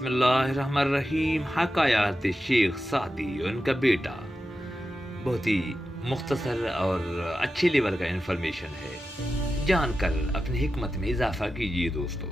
बिस्मिल्लाहिर्रहमानिर्रहीम। हकायात शेख सादी, उनका बेटा। बहुत ही मुख्तसर और अच्छे लेवल का इन्फॉर्मेशन है। जानकर अपनी हिकमत में इजाफ़ा कीजिए दोस्तों।